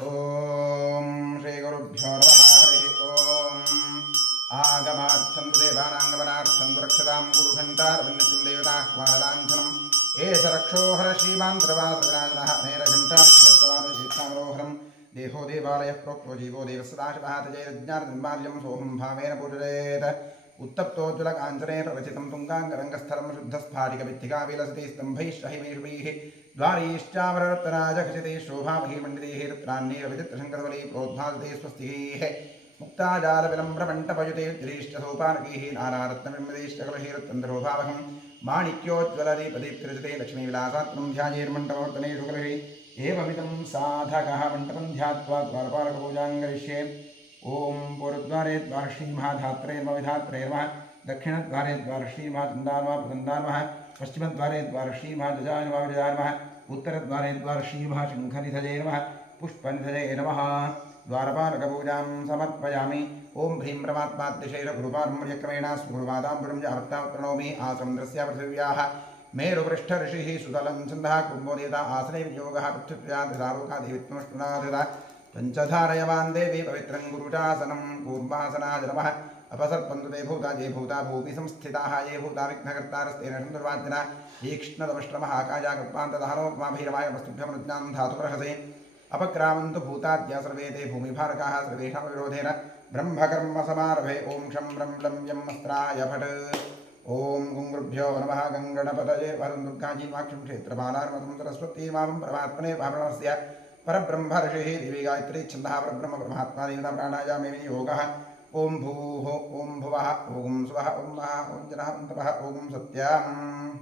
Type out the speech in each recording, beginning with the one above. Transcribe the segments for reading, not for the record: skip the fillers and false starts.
ओम श्री गुरुभ्यो नमः हरि ओम आगमार्थं देवानांगमनार्थं रक्षतां गुरुघण्टारवन्यं देवताह्वानलाञ्छनम् एष रक्षोहर श्रीमान् प्रवासविनाशनः नेरघण्टारोहरं देहो देवालयः प्रोक्तो जीवो देवसदाशिवः तजैरज्ञाननिर्माल्यं सोऽहं भावेन पूजयेत् उत्तप्तोज्ज्वलकाञ्चनेन रचितं तुङ्गाङ्गरङ्गस्थलं शुद्धस्फाटिकभित्तिका विलसति स्तम्भैश्चैर्भिः द्वारीश्चामररत्नाजखचिते शोभामहीमण्डितैः रत्नान्यैरविचित्रशङ्करवली प्रोद्भासते स्वस्तिः मुक्ताजालविलम्ब्रमण्टपयुते गिरीश्चसोपानकैः नानारत्नविन्मदैश्चकलैरत्तन्द्रोभावहं माणिक्योज्ज्वलदीपदीप्तिरचिते लक्ष्मीविलासात्मं ध्यायैर्मण्टपवर्तनेषु कलैः एवमिदं साधकः मण्टपं ध्यात्वा द्वारपालकपूजां करिष्ये ओम पूर्वद्वारे द्वारश्रीमहाधात्रे नमः दक्षिणद्वारे द्वारश्रीमहातन्दानमः प्रतन्दानमः पश्चिमद्वारे द्वारश्रीमहाजजाय नमः उत्तरद्वारे द्वारश्रीमहाशङ्खनिधये नमः पुष्पनिधये नमः द्वारपालकपूजां समर्पयामि ओम ह्रीं परमात्माद्यशैरगुरुपारम्पर्यक्रमेण स्वगुरुपादाम्बुरं यावत्तां प्रणौमि आसमन्द्रस्य पृथिव्याः मेरुपृष्ठऋषिः सुतलं छन्दः कुम्भोदेवता आसने वियोगः पृथिव्या धृतारोका देवित्वमष्टुनाधृता पंचधारयवान् देवी पवित्रं गुरुचासनं कूर्मासनाय नमः अपसर्पन्तु ते भूता ये भूता भूपि संस्थिताः ये भूता विघ्नकर्तारस्तेन सन्दुर्वाचिना तीक्ष्णदमष्ट्रमहाकाजाकृत्पान्तदहनोपमाभैरवाय वस्तुभ्यमनुज्ञानं धातुप्रहसे अपक्रामन्तु भूताद्या सर्वे ते भूमिभारकाः सर्वेषां विरोधेन ब्रह्मकर्मसमारभे ॐ शं ब्रं ब्लं यं अस्त्राय फट् ॐ गुरुभ्यो नमः गङ्गणपतये वरं दुर्गाजीवाक्षं क्षेत्रपालार्मतं सरस्वती मां परमात्मने भावनस्य परब्रह्म ऋषिः दिवी गायत्री छन्दः परब्रह्म परमात्मा देवता प्राणायामे विनियोगः ओम भूः ओम भुवः ओम स्वः ओम महः ओम जनः ओम तपः ओम सत्यम्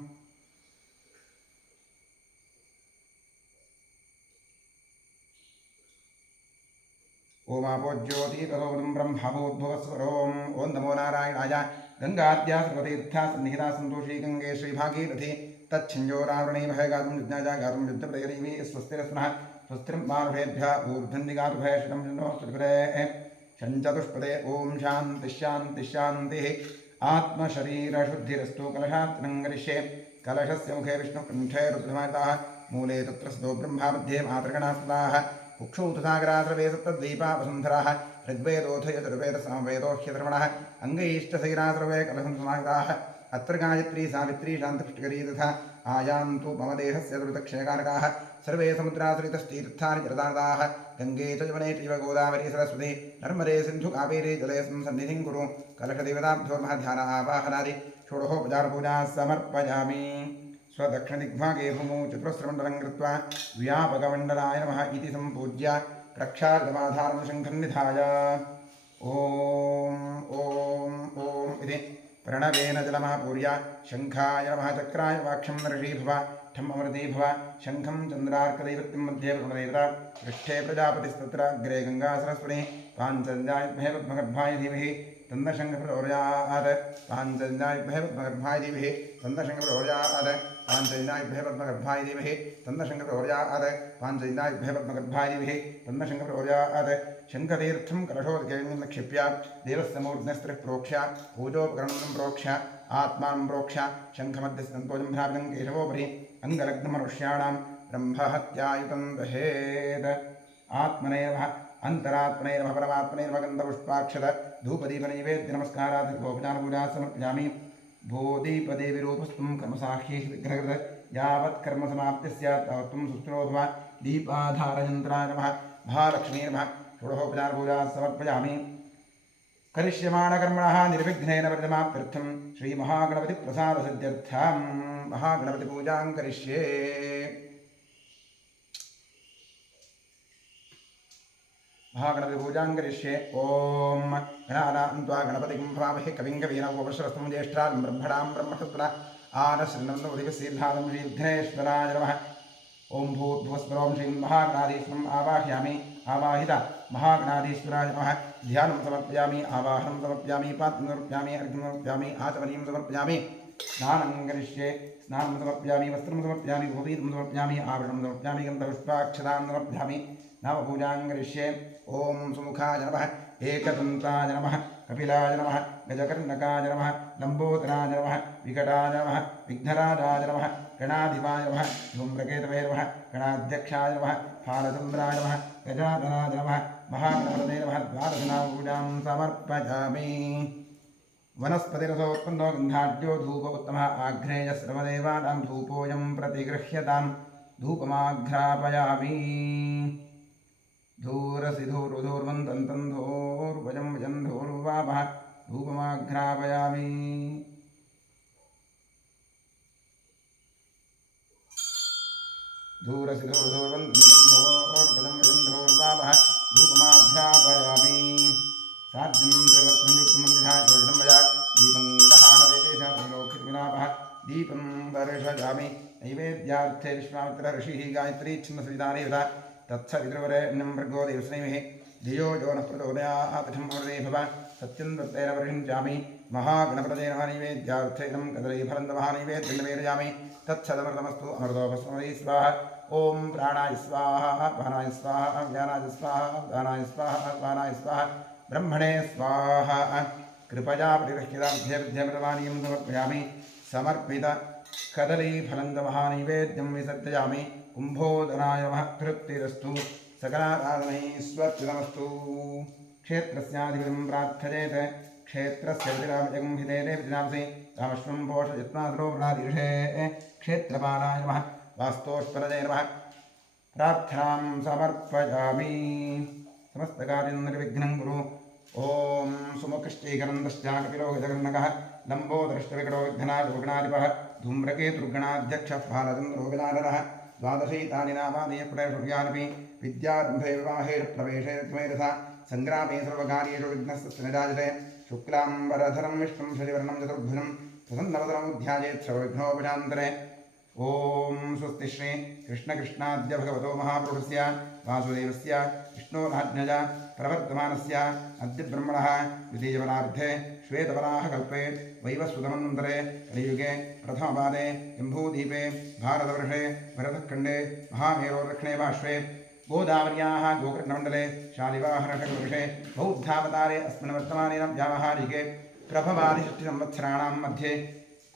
ओम आपो ज्योति तदोदं ब्रह्मभूद्भुवस्वरोम ओम नमो नारायणाय गंगाद्या सर्वतीर्था सन्निहिता सन्तोषी गंगे श्रीभागीरथी तच्छिञ्जोरावृणे भयगातुं युज्ञाजा गातुं युद्धप्रयरीमि स्वस्तिरस्मः स्वस्तिं मारुभेभ्यः ऊर्ध्वन्दिगातुभयशतं नो सुपदे षञ्चतुष्पदे ओम शांति शांति शान्तिः आत्मशरीरशुद्धिरस्तु कलशात्नं करिष्ये कलशस्य मुखे विष्णुकण्ठे रुद्रमाताः मूले तत्र सतो ब्रह्मा मध्ये मातृगणास्ताः कुक्षौ तथा सागराश्रवे सप्तद्वीपा वसुन्धराः ऋग्वेदोऽथ यजुर्वेदसामवेदोह्यधर्मणः अङ्गैश्चशैराश्रवे कलशं समाहिताः अत्र गायत्री सावित्री शान्तिपुष्टिकरी तथा आयान्तु मम देहस्य दुरितक्षयकारकाः सर्वे समुद्राश्रितस्तीर्थानि जलदानदाः गङ्गे च यमुने चैव गोदावरी सरस्वती नर्मदे सिन्धु कावेरी जलेऽस्मिन् सन्निधिं कुरु कलशदेवताभ्यो नमः ध्यान आवाहनादि षोडशोपचारपूजाः समर्पयामि स्वदक्षिणदिग्भागे भूमौ चतुरस्रमण्डलं कृत्वा व्यापकमण्डलाय नमः इति सम्पूज्य प्रक्षालमाधारं शङ्खं निधाय ॐ ॐ ॐ इति प्रणवेन जलमापूर्य शङ्खाय नमः चक्राय वाक्षं नरषी भव ठम् अमृती भव शङ्खं चन्द्रार्कदैवत्यं मध्ये ब्रह्मदेवता पृष्ठे प्रजापतिस्तत्र अग्रे गङ्गा सरस्वती पाञ्चल्यायुग्महे पद्मगर्भाय धीमहि तन्नशङ्खप्रचोदयात् पाञ्चल्यायुग्महे पद्मगर्भाय धीमहि तन्नशङ्खप्रचोदयात् पाञ्चल्यायुग्महे पद्मगर्भाय धीमहि तन्नशङ्खप्रचोदयात् पाञ्चल्यायुग्महे पद्मगर्भाय धीमहि तन्नशङ्खप्रचोदयात् शङ्खतीर्थं कलशोदकेन निक्षिप्य देवस्य मूर्ध्नस्त्रिः प्रोक्ष्य पूजोपकरणं प्रोक्ष्य आत्मानं प्रोक्ष्य शङ्खमध्यस्तन्तोजं भ्रावितं केशवोपरि अङ्गलग्नमनुष्याणां ब्रह्महत्यायुतं दहेत् आत्मने नमः अंतरात्मने नमः परमात्मने नमः गन्धपुष्पाक्षत धूपदीपनैवेद्य नमस्कारात् गोपचारपूजा समर्पयामि भूदीपदेवीरूपस्त्वं कर्मसाह्यैः विग्रहकृत यावत् कर्मसमाप्तिः स्यात् तावत् त्वं सुस्थिरो भव दीपाधारयन्त्राय नमः महालक्ष्मी नमः षोडशोपचारपूजा समर्पयामि करिष्यमाणकर्मणः निर्विघ्नेन वर्धमाप्त्यर्थं श्रीमहागणपतिप्रसादसिद्ध्यर्थं महागणपतिपूजां करिष्ये महागणपतिपूजां करिष्ये ॐ गणानां त्वा गणपतिं भवामहे कविं कवीनामुपश्रवस्तं ज्येष्ठां ब्रह्मणां ब्रह्मशस्त्र आनश्रन्नोदिवसीर्धानं श्रीविघ्नेश्वराय नमः ॐ भूर्भुवस्वरों श्रीं महागणाधीश्वरम् आवाहयामि आवाहित महागणाधीश्वराय नमः ध्यानं समर्पयामि आवाहनं समर्पयामि पात्रं समर्पयामि अर्घ्यं समर्पयामि आचमनीं समर्पयामि स्नानं करिष्ये स्नानं समर्पयामि वस्त्रं समर्पयामि भूपीतं समर्पयामि आभरणं समर्पयामि गन्धपुष्पाक्षतां समर्पयामि नामपूजां करिष्ये ॐ सुमुखाय नमः एकदन्ताय नमः कपिलाय नमः गजकर्णकाय नमः लम्बोदराय नमः विकटाय नमः विघ्नराजाय नमः गणाधिपाय नमः धूम्रकेतवे नमः गणाध्यक्षाय नमः फालचन्द्राय नमः गजाननाय नमः महागणपतये नमः द्वादशनामपूजां समर्पयामि वनस्पतिरसोत्पन्नो गन्धाढ्यो धूपोत्तमः आघ्रेयश्रमदेवानां धूपोऽयं प्रतिगृह्यतां धूपमाघ्रापयामि धूरसि धूर्वधूर्वन्तं धूर्वजं वजं धूर्वामः धूपमाघ्रापयामि धूरसि धूर्वधूर्वन्तं धूर्वजं वजं धूर्वामः धूपमाघ्रापयामि साध्यं त्रिवत्वं युक्तं निधाय प्रजनं मया दीपं ग्रहाणदेशेषात्रिलोकितविनापः दीपं दर्शयामि नैवेद्यार्थे विश्वामित्र ऋषिः गायत्री छिन्नसविधानेवता तत्सवितृवरेण्यं भर्गो देवस्नेमिः धियो यो नः प्रचोदयात्थं अमृते भव सत्यं दत्तेन वर्षिञ्चामि महागणपतये नमः नैवेद्यार्थेनं कदलीफलं नमः नैवेद्यं निवेदयामि तत्सदमृतमस्तु अमृतोपस्मरे स्वाहा ॐ प्राणाय स्वाहा पानाय स्वाहा व्यानाय स्वाहा दानाय स्वाहा स्वानाय स्वाहा ब्रह्मणे स्वाहा कृपया परिरक्षिताभ्यर्थ्यमृतवाणीं समर्पयामि समर्पित कदलीफलं महानैवेद्यं विसर्जयामि कुम्भोदनाय नमः तृप्तिरस्तु सकलाराधनैश्वर्चितमस्तु क्षेत्रस्याधिपतिं प्रार्थयेत् क्षेत्रस्य विरामजगं हितेते विरामसि रामश्वं पोषयत्नादरो वृणादीर्षे क्षेत्रपालाय नमः वास्तोष्पदये नमः प्रार्थनां समर्पयामि समस्तकार्यं निर्विघ्नं कुरु ॐ सुमुखश्चैकनन्दश्चाकपिलो गजगर्णकः लम्बोदरश्चविकटो विघ्नादिपः धूम्रकेतुर्गणाध्यक्षः फालचन्द्रोगजाननः द्वादशैतानि नामानि प्रयशुर्यानपि विद्यारम्भे विवाहे प्रवेशे त्वमेरसा सङ्ग्रामे सर्वकार्येषु विघ्नस्य निराजते शुक्लाम्बरधरं विष्णुं शशिवर्णं चतुर्भुजं प्रसन्नवदनमुध्यायेत् सर्वविघ्नोपशान्तरे ॐ स्वस्ति श्री कृष्णकृष्णाद्य भगवतो महापुरुषस्य वासुदेवस्य विष्णोराज्ञया प्रवर्तमानस्य अद्य ब्रह्मणः द्वितीयवरार्धे श्वेतवराह कल्पे वैवस्वतमन्तरे कलियुगे प्रथमपादे जम्बूद्वीपे भारतवर्षे भरतखण्डे महामेरोर्दक्षिणे पार्श्वे गोदावर्याः गोकर्णमण्डले शालिवाहनवर्षे बौद्धावतारे अस्मिन् वर्तमाने व्यावहारिके प्रभवादिषष्टिसंवत्सराणां मध्ये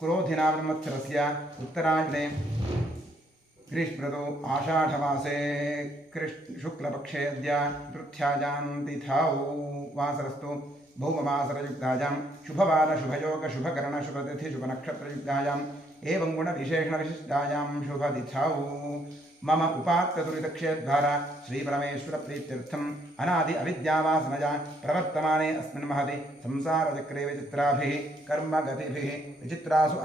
क्रोधिनावन्वत्सरस्य उत्तरायणे ग्रीष्मऋतौ आषाढमासे शुक्लपक्षे अद्य पृथ्व्याजां तिथौ वासरस्तु भौमवासरयुक्तायां शुभवारशुभयोगशुभकरणशुभतिथिशुभनक्षत्रयुक्तायाम् एवं गुणविशेषणविशिष्टायां शुभतिथौ मम उपात्तदुरितक्षेद्वारा श्रीपरमेश्वरप्रीत्यर्थम् अनादि अविद्यावासनया प्रवर्तमाने अस्मिन् महति संसारचक्रे विचित्राभिः कर्मगतिभिः विचित्रासु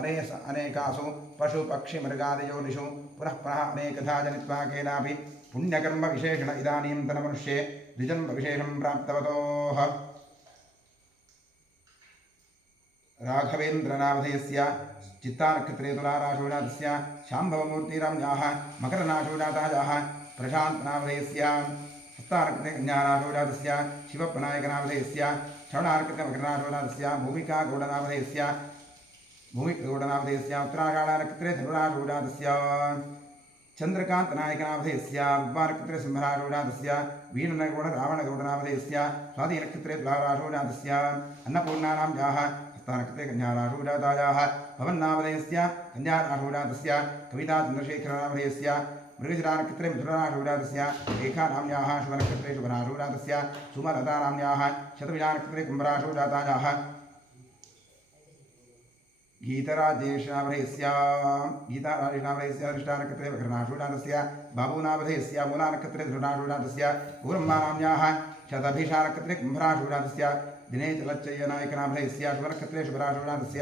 अनेकासु पशुपक्षिमृगादियोनिषु पुनः पुनः अनेकधा जनित्वा केनापि पुण्यकर्मविशेषण इदानीन्तनमनुष्ये द्विजन्मविशेषं प्राप्तवतोः राघवेन्द्रनामधेयस्य चित्तानक्षत्रे तुलाराशोजातस्य शाम्भवमूर्तिराम्याः मकरनाशोजातायाः प्रशान्तनामधेयस्य हस्तानक्षत्रे कन्याराशोजातस्य शिवप्पनायकनामधेयस्य श्रवणानक्षत्रे मकरनाशोजातस्य भूमिकागौडनामधेयस्य उत्तराषाढानक्षत्रे धनुराशोजातस्य चन्द्रकान्तनायकनामधेयस्य उपानक्षत्रे सिंहराशोजातस्य वीरनगौडरावणगौडनामधेयस्य स्वातिनक्षत्रे तुलाराशोजातस्य अन्नपूर्णानाम्याः हस्तानक्षत्रे कन्याराशोजातायाः भवन्नामधेयस्य कन्याराशोजातस्य कविताचन्द्रशेखरनामधेयस्य मृगशिरानक्षत्रे मिथुनराशोजातस्य रेखानाम्याः शुभनक्षत्रे शुभराशोजातस्य सुमलतानाम्याः शतविजानक्षत्रे कुम्भराशोजातायाः गीताराजेशनामधेयस्य दृष्टानक्षत्रे मकरनाशोजातस्य बाबूनामधेयस्य मूलानक्षत्रे धृणाशोजातस्य पूर्वम्बानाम्याः शतभिषानक्षत्रे कुम्भराशोजातस्य दिनेशलच्चय्यनायकनामधेयस्य शुभनक्षत्रे शुभराशोजातस्य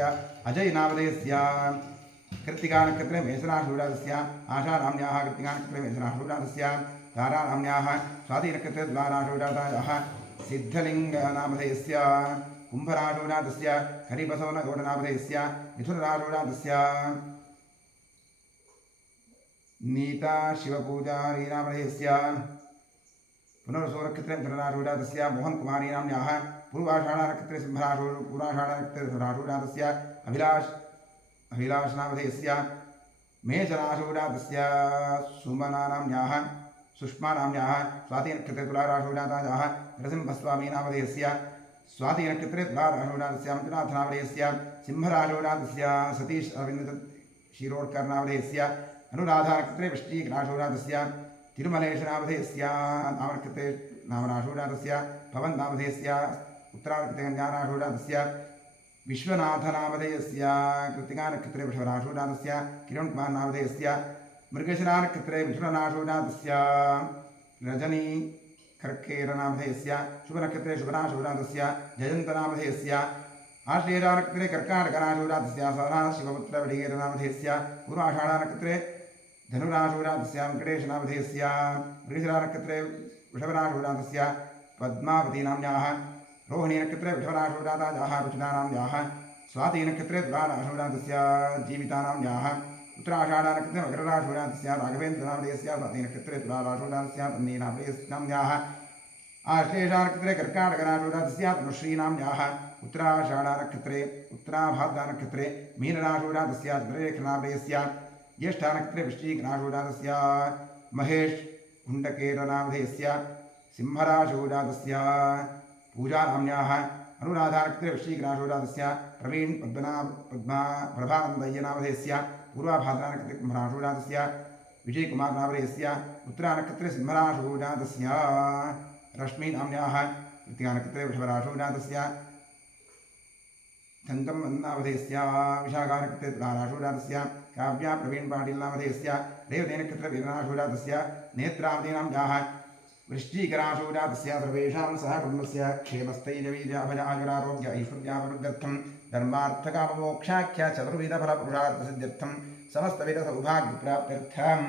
अजयनामधेयस्य कृत्तिकानक्षत्रे मेषराशोजातस्य आषाढाम्याः कृत्तिकानक्षत्रे मेषराशोजातस्य तारानाम्याः स्वातिनक्षत्रे तुलाराशोजातायाः सिद्धलिङ्गनामधेयस्य कुम्भराशोजातस्य हरिबसवनगौडनामधेयस्य मिथुनराशोजातस्य नीता शिवपूजारीनामधेयस्य पुनर्सोनक्षत्रे मिथुनराशोजातस्य मोहनकुमारीनाम्याः पूर्वाषाढानक्षत्रे पूर्वाषाढानक्षत्रे राशोजातस्य अभिलाषनामधेयस्य मेषराशोजातस्य सुमनानाम्याः सुष्मानाम्याः स्वातिनक्षत्रे तुलाराशोजातायाः नरसिंहस्वामीनामधेयस्य स्वातिनक्षत्रे तुलाराशोजातस्य मंजुनाथनामधेयस्य सिंहराशोजातस्य सतीश अरविन्द क्षीरोत्कर्णावधेयस्य अनुराधानक्षत्रे वृष्टिकराशोराधस्य तिरुमलेशनावधेयस्य नामनक्षत्रे नामनाशोराधस्य भवन्नामधेयस्य उत्तरानक्षत्रे कन्यानाशोराधस्य विश्वनाथनामधेयस्य कृत्तिकानक्षत्रे वृषभनाशोराधस्य किरणकुमारनामधेयस्य मृगशिरानक्षत्रे मिथुननाशोराधस्य रजनी कर्केरनामधेयस्य शुभनक्षत्रे शुभनाशोराधस्य जयन्तनामधेयस्य आश्लेषानक्षत्रे कर्काटकनाशोराधस्य सदाशिवपुत्रवडिगेरनामधेयस्य पूर्वाषाढानक्षत्रे धनुराशोराधस्य वेङ्कटेशनामधेयस्य मृगशिरानक्षत्रे वृषभनाशोराधस्य पद्मावतीनाम्न्याः रोहिणीनक्षत्रे वृषभनाशोराधायाः रुचितानाम्न्याः स्वातिनक्षत्रे तुलाराशोराधस्य जीवितानाम्न्याः उत्तराषाढानक्षत्रे मकरराशोराधस्य राघवेन्द्रनामधेयस्य स्वातिनक्षत्रे तुलाराशोराधस्य तन्नीनामधेयस्याम्न्याः आश्लेषानक्षत्रे कर्काटकनाशोराधस्य तनुश्रीनाम्न्याः उत्तराषाढानक्षत्रे उत्तराभाद्रानक्षत्रे मीनराशोराधस्य चन्द्रलेखनामधेयस्य ज्येष्ठानक्षत्रे वृश्चिकनाशोराधस्य महेश गुण्डकेरनामधेयस्य सिंहराशोराधस्य पूजानाम्न्याः अनुराधानक्षत्रे वृश्चिकनाशोराधस्य प्रवीण प्रभानन्दय्यनामधेयस्य पूर्वाभाद्रानक्षत्रे कुम्भराशोराधस्य विजयकुमारनामधेयस्य उत्तरानक्षत्रे सिंहराशोराधस्य रश्मिनाम्न्याः कृत्तिकानक्षत्रे वृषभराशोराधस्य धङ्कं वन्नामधेयस्य विशाखानक्षत्रे तुलाराशोराधस्य काव्या प्रवीण पाटिलनामधेयस्य रेवतीनक्षत्रे वीरनाशोराधस्य नेत्रावतीनाम्न्याः वृश्चिकराशोराधस्य सर्वेषां सह कुटुम्बस्य क्षेमस्थैर्यवीर्याभयायुरारोग्य ऐश्वर्याभिवृद्ध्यर्थं धर्मार्थकाममोक्षाख्य चतुर्विधफलपुरुषार्थसिद्ध्यर्थं समस्तविधसौभाग्यप्राप्त्यर्थम्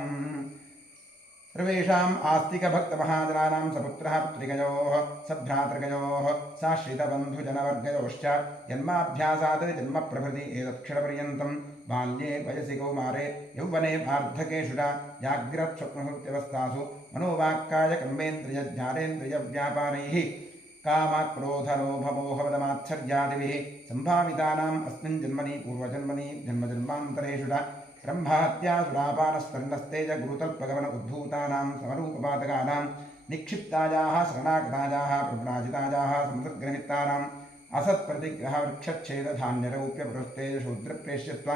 सर्वेषाम् आस्तिकभक्तमहाजनानां सपुत्रः पुत्रिकयोः सभ्रातृकयोः साश्रितबन्धुजनवर्गयोश्च जन्माभ्यासात् जन्मप्रभृति एतत्क्षणपर्यन्तं बाल्ये वयसि कौमारे यौवने वार्धकेषु जाग्रत्स्वप्नसुप्त्यवस्थासु मनोवाक्कायकर्मेन्द्रियज्ञानेन्द्रियव्यापारैः कामक्रोधलोभमोहमदमात्सर्यादिभिः सम्भावितानाम् अस्मिन् जन्मनि पूर्वजन्मनि जन्मजन्मान्तरेषु ब्रह्महत्यासुरापानस्तन्नस्तेज गुरुतल्पगमन उद्भूतानां समरूपपातकानां निक्षिप्तायाः शरणागतायाः प्रव्राजितायाः संसर्गनिमित्तानाम् असत्प्रतिग्रहवृक्षच्छेदधान्यरौप्यपुरस्तेज शूद्रप्रेष्यत्व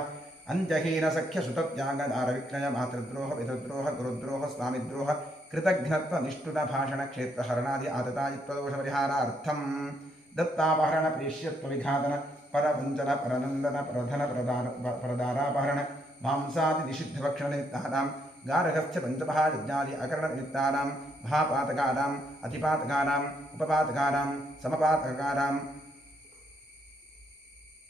अन्त्यहीनसख्यसुतत्यागदारविक्रय मातृद्रोह पितृद्रोह गुरुद्रोह स्वामिद्रोह कृतघ्नत्वनिष्ठुरभाषणक्षेत्रहरणादि आततायित्वदोषपरिहारार्थं दत्तापहरणप्रेष्यत्वविघातन परवञ्चन परनन्दन परधन परदारापहरण मांसादिनिषिद्धभक्षणनिमित्तानां गार्हस्थ्य पञ्चमहायज्ञादि अकरणनिमित्तानां महापातकानाम् अतिपातकानाम् उपपातकानां समपातकानां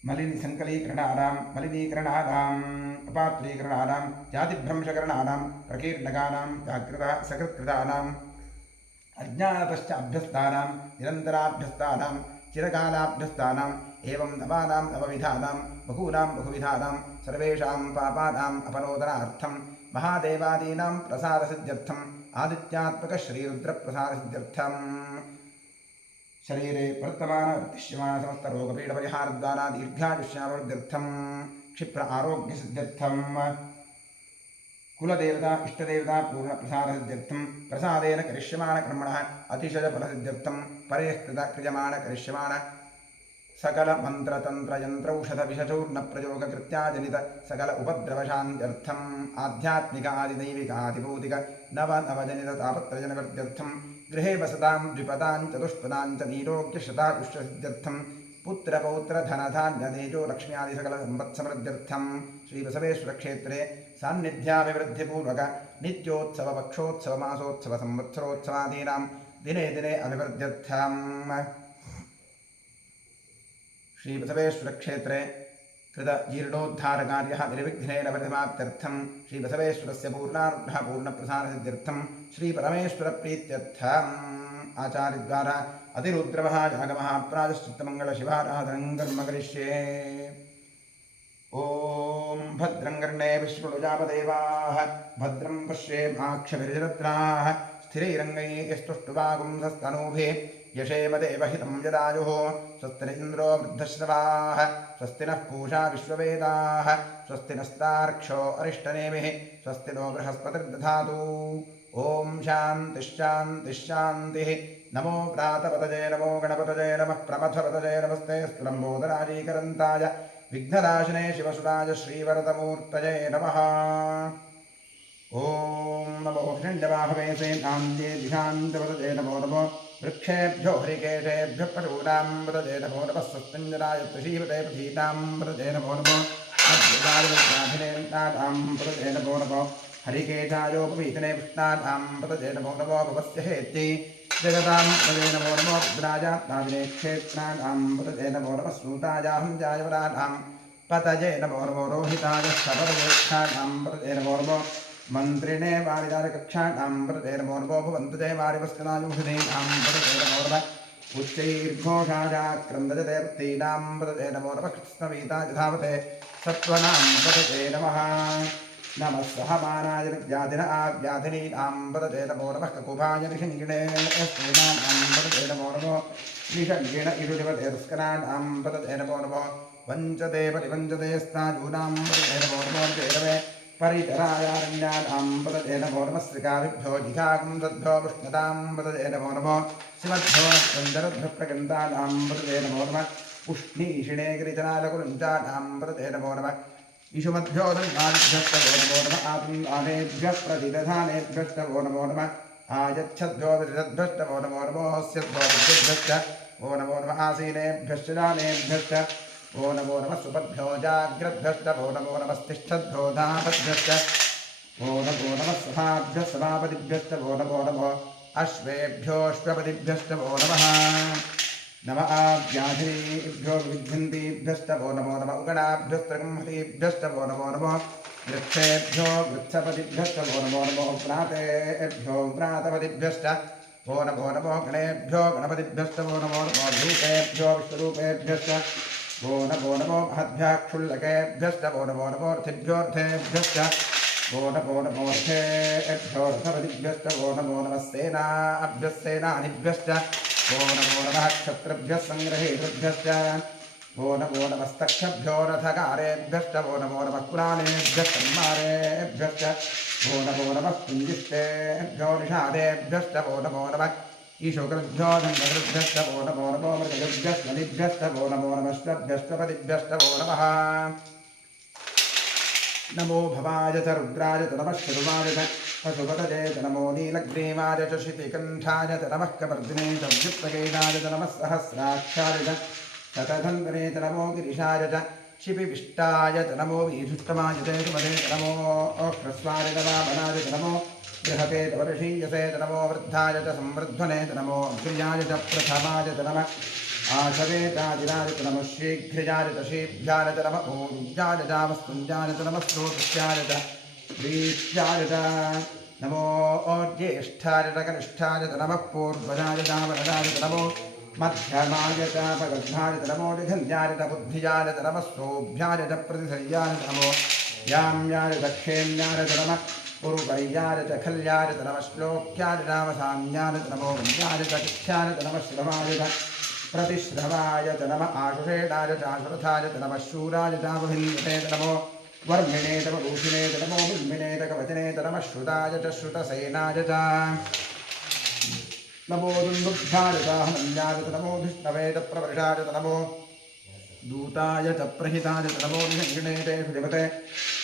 मलिनीसङ्कलीकरणानां मलिनीकरणानाम् अपात्रीकरणानां जातिभ्रंशकरणानां प्रकीर्णकानां जागृतः सकृत्कृतानाम् अज्ञानतश्च अभ्यस्तानां निरन्तराभ्यस्तानां चिरकालाभ्यस्तानाम् एवं नवानां नवविधानां बहूनां बहुविधानां सर्वेषां पापानाम् अपनोदनार्थं महादेवादीनां प्रसादसिद्ध्यर्थम् आदित्यात्मकश्रीरुद्रप्रसादसिद्ध्यर्थं शरीरे वर्तमानवर्तिष्यमान समस्तरोगपीडपरिहारद्वारा दीर्घायुष्यावृद्ध्यर्थं क्षिप्र आरोग्यसिद्ध्यर्थं कुलदेवता इष्टदेवता पूर्णप्रसादसिद्ध्यर्थं प्रसादेन करिष्यमाणकर्मणः अतिशयफलसिद्ध्यर्थं परेः क्रियमाण सकल मन्त्रतन्त्रयन्त्रौषधविषचूर्णप्रयोगकृत्याजनित सकल उपद्रवशान्त्यर्थम् आध्यात्मिक आदिदैविकादिभौतिक नवनवजनिततापत्रयनिवर्त्यर्थं गृहे वसतां द्विपदां चतुष्पदां च नीरोग्यशतायुष्यसिद्ध्यर्थं पुत्रपौत्रधनधान्यतेजो लक्ष्म्यादिसकलसम्पत्समृद्ध्यर्थं श्रीबसवेश्वरक्षेत्रे सान्निध्याभिवृद्धिपूर्वक नित्योत्सवपक्षोत्सवमासोत्सवसंवत्सरोत्सवादीनां दिने दिने अभिवृद्ध्यर्थम् श्रीबसवेश्वरक्षेत्रे कृतजीर्णोद्धारकार्यः निर्विघ्नेन परिसमाप्त्यर्थं श्रीबसवेश्वरस्य पूर्णानुग्रह पूर्णप्रसादसिद्ध्यर्थं श्रीपरमेश्वरप्रीत्यर्थम् आचार्यद्वारा अतिरुद्रमहायागमः प्रायश्चित्तमङ्गलशिवाराधनं कर्म करिष्ये। ॐ भद्रं कर्णेभिः शृणुयामदेवाः भद्रं पश्येमाक्षभिर्जत्राः स्थिरैरङ्गैस्तुष्टुवागुंसस्तनूभिः यशेमदेवहितं यदायुः स्वस्ति न इन्द्रो वृद्धश्रवाः स्वस्ति नः पूषा विश्ववेदाः स्वस्ति नस्तार्क्ष्यो अरिष्टनेमिः स्वस्ति नो बृहस्पतिर्दधातु। ॐ शान्तिश्शान्तिश्शान्तिः। नमो प्रातपतये नमो गणपतये नमः प्रमथपतये नमस्ते स्तुलम्बोदराजीकरन्ताय विघ्ननाशने शिवसुराज श्रीवरदमूर्तये नमः। ॐ नमो हिरण्यवाहवे सेनान्ये दिशान्तवदते नमो नमो वृक्षेभ्यो हरिकेशेभ्यः पशूनां वदते नमो नमः स्वस्मिञ्जनाय प्रसीवते प्रसीतां वदते नमो नमो अभ्युदायिनेन्तां वदते नमो नमो हरिकेशायोपवीतने कृष्णानां वदते नमो नमो भवस्य हेत्यै जगतां वदते नमो नमो रुद्राजात्नादिने क्षेत्राणां वदते नमो नमः सूतायाहं जायवराणां पतये नमो नमो रोहिताय सपर्वेक्षाणां वदते नमो नमो मन्त्रिणे वारिदारकक्षाणां वदते नमो नमो भवन्तु ते वारिवस्कनायुषधीनां वदते नमो नमः उच्चैर्घोषाजाक्रन्दजते वृत्तीनां वदते नमो नमः कृत्स्नवीताय धावते सत्त्वनां वदते नमः नमः सहमानाय व्याधिन आव्याधिनीनां वदते नमो नमः ककुभाय निषङ्गिणे स्त्रीणां वदते नमो नमो निषङ्गिण इषुदिवते स्कनानां वदते नमो नमो वञ्चते परिवञ्चते स्नायूनां वदते नमो नमो जैरवे परिचरायारण्यानां वदते नमो नमः श्रिकाभिभ्यो जिघागं तद्भ्यो विष्णुतां वदते नमो नमो शिवभ्यो नन्दरभ्यः प्रगन्तानां वदते नमो नमः उष्णीषिणे गिरिजनालकुलञ्चानां वदते नमो नमः ईशुमद्भ्यो दन्ताभ्यश्च वो नमो नमः आत्मानेभ्यः प्रतिदधानेभ्यश्च वो नमो नमः आयच्छद्भ्यो विदधद्भ्यश्च वो नमो नमो स्यद्भ्यो विद्युद्भ्यश्च वो नमो नमः आसीनेभ्यश्च दानेभ्यश्च वो नमो नमः सुपद्भ्यो जाग्रद्भ्यश्च वो नमो नमस्तिष्ठद्भ्यो दापद्भ्यश्च वो नमो नमः सभाभ्यः सभापतिभ्यश्च वो नमो नमः अश्वेभ्योऽश्वपतिभ्यश्च वो नमः नमः व्याधिभ्यो विघ्नन्तीभ्यश्च वो नमो नमः उगणाभ्यस्त्रगंहतीभ्यश्च वो नमो नमः वृक्षेभ्यो वृक्षपतिभ्यश्च वो नमो नमो व्रातेभ्यो व्रातपतिभ्यश्च वो नमो नमो गणेभ्यो गणपतिभ्यश्च वो नमो नमो रूपेभ्यो विश्वरूपेभ्यश्च वो नमो महद्भ्याक्षुल्लकेभ्यश्च वो नमो नमोऽर्थिभ्योऽर्थेभ्यश्च वो नमो अर्थेभ्योऽर्थपतिभ्यश्च वो नमो नमः सेनाभ्यः सेनानिभ्यश्च वो नमो नमः क्षत्रभ्यः सङ्ग्रहेतृभ्यश्च वो नमो नमस्तक्षभ्यो रथकारेभ्यश्च वो नमो नमः पुराणेभ्यः सन्मारेभ्यश्च वो नमो नमः कुञ्जिष्टेभ्यो निषादेभ्यश्च वो नमो नमः ईशोकृभ्यो धन्वकृभ्यश्च वो नमो नमो मृगभ्यश्च नदिभ्यश्च वो नमो नमश्वभ्यश्वपतिभ्यश्च वो नमः नमो भवाय च रुद्राय च नमः शर्वाय च पशुपतये च नमो नीलग्रीवाय च शितिकण्ठाय च नमः कपर्दिने च व्युत्तकेनाय च नमः सहस्राक्षाय च शतधन्वने च नमो गिरिशाय च शिपिविष्टाय च नमो वीधुष्टमाय च सुमदे च नमो ह्रस्वाय च वामनाय च नमो बृहते च वर्षीयसे च नमो वृद्धाय च संवृध्वने च नमो अग्र्याय च प्रथमाय च नमः आशवे चाजिराय च नमः शीघ्रयाय च शीभ्याय च नमः ऊर्जाय च वस्तुञ्जाय च नमः श्रोतृष्याय च प्रीत्याय च नमो ज्येष्ठाय च कनिष्ठाय च नमः पूर्वजाय च वरदाय च नमो मध्यमाय च पगर्भाय च नमो निधन्याय च बुद्धियाय च नमः सोऽभ्याय च प्रतिशय्याय च नमो याम्याय च क्षेम्याय च नमः पुरुपैयाय च खल्याय च नमः श्लोक्याय च नामसाम्याय च नमो वन्द्याय च किख्याय च नमः श्रवाय च प्रतिश्रवाय च नमः आशुषेणाय च आशुरथाय च नमः शूराय च वभिन्यते च नमो वर्मिणे च वरूषिणे च नमो बिल्मिने च कवचने च नमः श्रुताय च श्रुतसेनाय च नमो दुन्दुभ्याय च हनन्याय च नमो धिष्णवे च प्रवर्षाय च नमो दूताय च प्रहिताय च नमो निषङ्गिणे च सुजपते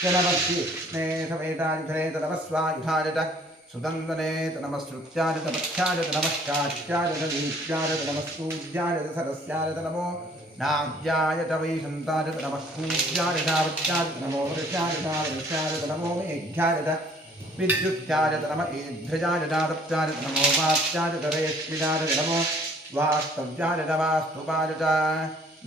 च नमः कृष्णे समेतायुधने च नमः स्वायुधाय च सुदन्दने च नमः श्रुत्याय च पथ्याय च नमः काष्ट्याय च दीप्याय च नमः सूर्याय च सरस्याय च नमो नाग्याय च वैशन्ताय च नमः कूज्याय च वृत्याय च नमो वृषाय च वृषाय च नमो मेघ्याय च विद्युत्याय च नमः ईध्रजाय च तप्त्याय च नमो वात्याय च रेष्टिजाय च नमो वास्तव्याय च वास्तुपाय च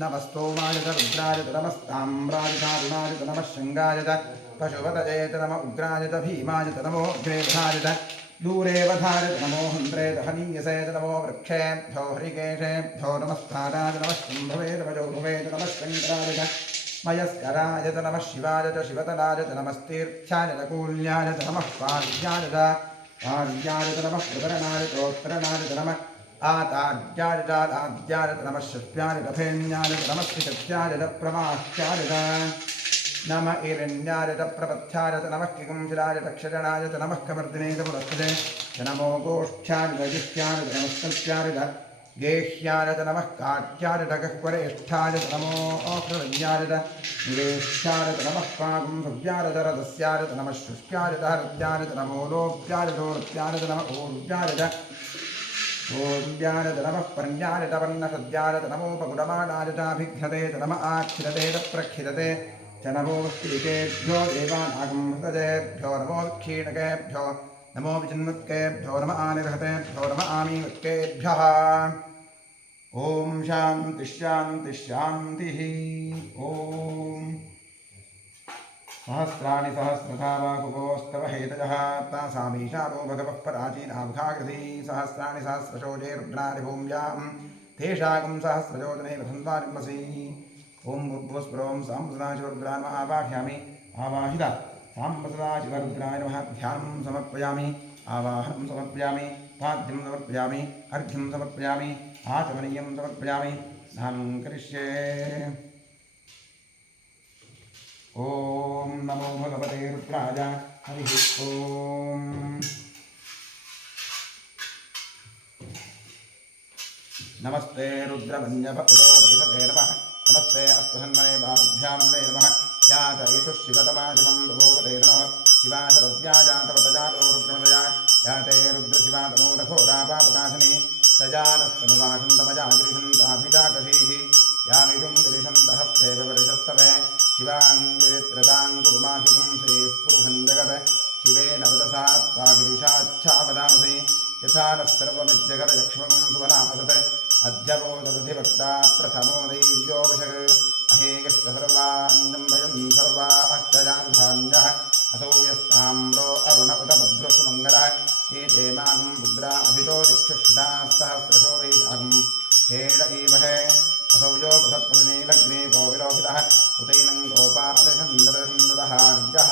नमस्तोमाय च रुद्राय च नमस्ताम्राय च अरुणाय च नमः शृङ्गाय च पशुपतये च नमः उग्राय च भीमाय च नमो अग्रेधाय च दूरेवधाय च नमो हन्त्रे च हनीयसे च नमो वृक्षेभ्यो हरिकेशेभ्यो नमस्ताराय च नमः शम्भवे च वजोभवे च नमः शङ्कराय च मयस्कराय च नमः शिवाय च शिवतराय च नमस्तीर्थ्याय च कूल्याय च नमः पार्याय च नमः प्रकरणाय चोत्तरणाय च नमः आताद्याय च आद्याय च नमः शक्त्याय च फेन्याय च नमः शिशक्त्याय च प्रमाष्ट्याय च नमः ईरण्याय च प्रपथ्याय च नमः किकुंशिलाय च क्षजनाय च नमः कमर्दिने च पुरस्कृते च नमो गोष्ठ्याय च जिह्याय च नमस्कल्प्याय च गेह्याय च नमः काट्याय च गह्वरेष्ठाय च नमो अकृण्याय च निवेश्याय च नमः पागं सव्याय च रदस्याय च नमः शुष्क्याय च हृद्याय च नमो लोप्याय च ऊर्ध्याय च नमः ऊर्ध्याय च ॐ नमः पर्ण्याय च वर्णसद्याय च नमोपगुणमाणाय चाभिघ्नते च नम आक्षिरते च प्रक्षिरते च नमो वक्तिकेभ्यो देवानागंहृतजेभ्यो नमो क्षीणकेभ्यो नमो विचिन्मुक्केभ्यो नम आनिर्हतेभ्यो नम आमीवक्केभ्यः ॐ शान्तिः शान्तिः शान्तिः ॐ सहस्राणि सहस्रधा बाहुवोस्तव हेतजः तासामीशानो भगवः पराचीनामुखाकृति सहस्राणि सहस्रशोजे रुद्राणि भूम्यां तेषाकं सहस्रयोजने वसन्तानिर्मसि ॐ भूस्परों साम्बसदाशिवरुद्राय नमः आवाहयामि आवाहिता साम्बसदाशिवरुद्राय नमः ध्यानं समर्पयामि आवाहनं समर्पयामि पाद्यं समर्पयामि अर्घ्यं समर्पयामि आचमनीयं समर्पयामि स्नानं करिष्ये ॐ नमो भगवते रुद्राय हरिः ॐ नमस्ते रुद्रमन्यभूतोदविषभे नमः नमस्ते अस्तहन्मने बाहुभ्यां मे नमः यात एषु शिवतमा शिवं भगवते नमः शिवा शरद्या जातवतजातो रुद्रमदया याते रुद्रशिवा तनूरघोरापापकाशनी सजानस्तनुवासन्तमजागिरिशन्ताभिजाकशीः यामिषुं गिरिशन्तहस्ते विपरिशस्तवे शिवाङ्गिरित्रतां कुरुमाशुकं श्रीस्पुरुषं जगत् शिवेन वदसा त्वा गिरिशाच्छापदामसि यथा नः सर्वमिज्जगदयक्ष्मं सुवनामसत् अद्य बोधदधिभक्ता प्रथमो दैव्यो विशक् अहेयश्च सर्वान्नं भयं सर्वाश्चयान्धान्यः असौ यस्ताम्रो अरुण उत भद्रसुमङ्गलः ये ते मागं रुद्रा अभितो दिक्षुषिताः सहस्रशो वैशाखं हेड ईमहे असौ यो वसत्पतिनीलग्ने गोविलोहितः उतैनं गोपादशन्ददशन्ददहार्यः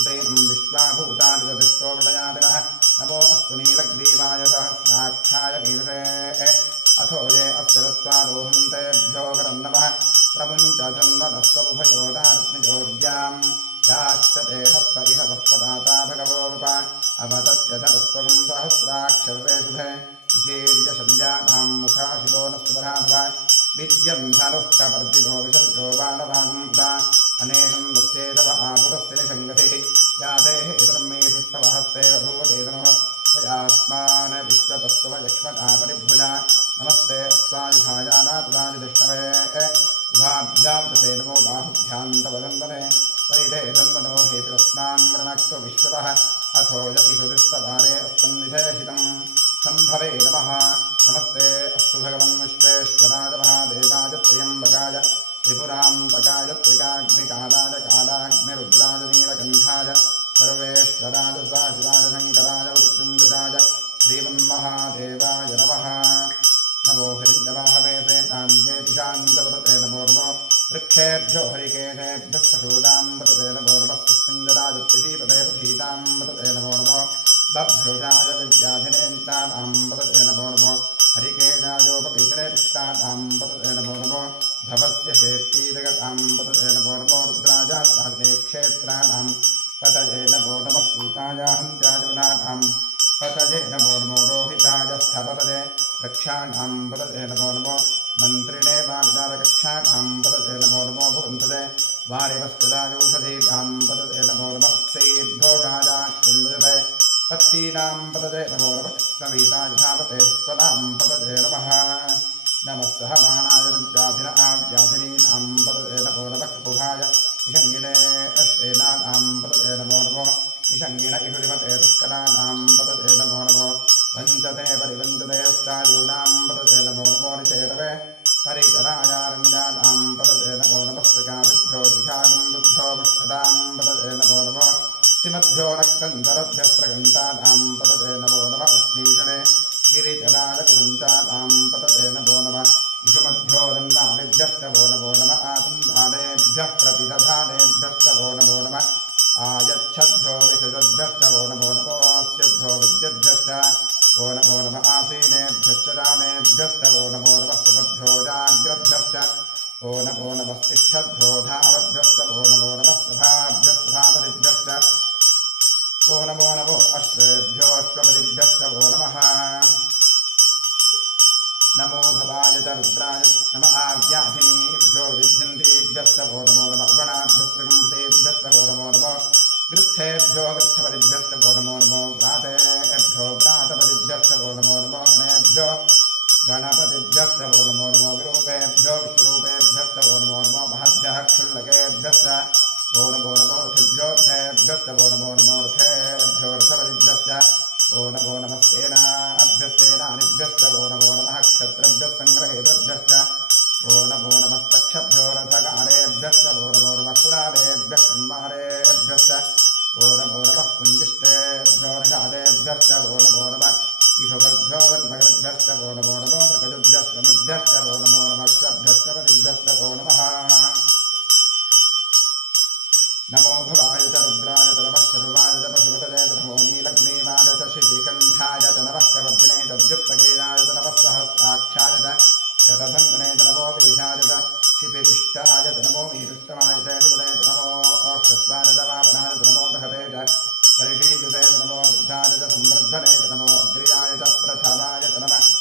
उतैनं विश्वाभूतादिदृष्टो वृणयादिनः नमो अस्तु नीलग्रीवाय सहस्राक्षाय मीनुषे अथो ये अस्य रत्वारोहन्तेभ्यो वरं नमः प्रमुञ्चन्नदस्तुभयोदार्त्मिजोर्यां याश्च ते हस्त इह वस्पदाता भगवोप अवतत्यधरस्त्वं सहस्राक्षरे शुभे विशीर्यशल्यानां मुखाशिरो न सुबराधवा विद्यं धनुः कपर्दिनो विशल्यो बाणभागुंसा अनेकं वस्येतव आपुरस्य निषङ्गतिः याते हेतरं मे सुष्टवहस्ते बभूवते तनुः तयास्मान् विश्वतस्तव यक्ष्मतापरिभुजा नमस्ते अस्वायुधायानातुराजधिष्णवे उभाभ्यां तते नमो बाहुभ्यां तव दन्दने परिते दन्दनो हेतुरस्मान् मृणक्त्व विश्वतः अथो य इषुदुष्टवारे अस्मन्निषेषितं शम्भवे नमः नमस्ते अस्तु भगवन् विश्वेश्वराय महादेवाय त्र्यम्बकाय त्रिपुरान्तकाय त्रिकाग्निकालाय कालाग्निरुद्राय नीलकण्ठाय सर्वेश्वराय सदाशिवाय शङ्कराय मृत्युञ्जयाय श्रीमन्महादेवाय नमः नमो हरिञ्जवाहवेते तान्येति शान्तवतते नमो नमो वृक्षेभ्यो हरिकेशेभ्यः पशूनां वतते नमो नमः सत्पिञ्जराय त्रिशीपते प्रथीतां वतते नमो नमो बभ्रुषाय विव्याधिनेन्तानां वतते नमो नमो हरिकेशायोपपीतने पुष्टानां वतते नमो नमो भवस्य शेत्तीजगतां वतते नमो नमो रुद्राजात्मादिने क्षेत्राणां पतये नमो नमः सूतायाहन्त्याजुनानां पतये नमो नमो रोहिताय स्थपतये रक्षाणां पतये नमो नमो मन्त्रिणे वालिदारकक्षाणां पतये नमो नमो भुवन्तये वारिवस्कदायौषधीनां पतये नमो नमः क्षैर्घोषाय कुन्दते पत्तीनां पतये नमो नमः कृष्णवीताय धावते स्वदां पतये नमः नमः सहमानाय व्याधिन आव्याधिनीनां पतये नमो नमः कुभाय निषङ्गिणे श्रेणानां पतये नमो नमो निषङ्गिण इषुधिमते तस्कराणां पतये नमो नमो वञ्चते परिवञ्चते स्त्रायूणां पतये नमो नमो निषेतवे परिचरायारण्यानां पतये नमो नमः स्त्रिकादिभ्यो जिघागं बुद्धो पुष्पतां पतये नमो नमो श्रीमद्भ्यो रक्तञ्जरभ्यः प्रगन्तानां पतये नमो नमः उष्णीषणे गिरिचराय कुलञ्चानां पतये नमो नमः इषुमद्भ्यो रन्वाणिभ्यश्च वो नमो नमः आसन्धानेभ्यः प्रतिदधानेभ्यश्च वो नमो नमः आयच्छद्भ्यो विसृजद्भ्यश्च वो नमो नमोऽस्यद्भ्यो विद्यद्भ्यश्च वो नमो नमः आसीनेभ्यश्च रामेभ्यश्च वो नमो नमः सुमद्भ्यो जाग्रद्भ्यश्च वो नमो नमस्तिष्ठद्भ्यो धावद्भ्यश्च वो नमो नमः सभाभ्यः वो नमो नमो अश्वेभ्यो अश्वपतिभ्यश्च वो नमः च रुद्राय नम आव्याधिनीभ्यो विद्यन्तेभ्यस्तभो नमो नम उगणाभ्यस्त्रगुंसेभ्यस्तभो नमो नमो गृत्थेभ्यो गृत्थपतिभ्यस्तभो नमो नमो व्रातेभ्यो व्रातपतिभ्यस्तभो नमो नमो गणेभ्यो गणपतिभ्यस्तभो नमो नमो विरूपेभ्यो विश्वरूपेभ्यस्तभो नमो नमो महद्भ्यः क्षुल्लकेभ्यस्त भो नमो नमो रथिभ्यो रथेभ्यस्तभो नमो नमो रथेभ्यो रथपतिभ्यस्त ओ नमो नमस्तेनाभ्यस्तेनानिभ्यस्तभो नमो नमः क्षत्रभ्यस्सङ्ग्रहेतभ्यश्च ओ नमो नमस्तक्षभ्यो रथकारेभ्यस्तभो नमो नमः कुलालेभ्यः कुम्भारेभ्यश्च ओ नमो नमः पुञ्जिष्टेभ्यो निषादेभ्यश्च ओ नमो नमः ईशोभ्यो वन्मगभ्यश्च वो नमो नमो मृगजुभ्यश्च वो नमो नमः स्वभ्यश्च वो नमः नमो भवाय च रुद्राय च नमः शर्वाय च पशुपतये च नमो नीलग्रीवाय च शितिकण्ठाय च नमः कवद्दिने च द्युप्तकेनाय च नमः सहस्राक्षाय च शतधन्वने च नमो विदिशाय च शिपिविष्टाय च नमो मीरुष्टमाय च सुपदे च नमो अक्षस्वाय च वापनाय च नमो बृहते च परिषीयुते च नमो वृद्धाय च संवर्धने च नमो अग्र्याय च प्रथमाय च नमः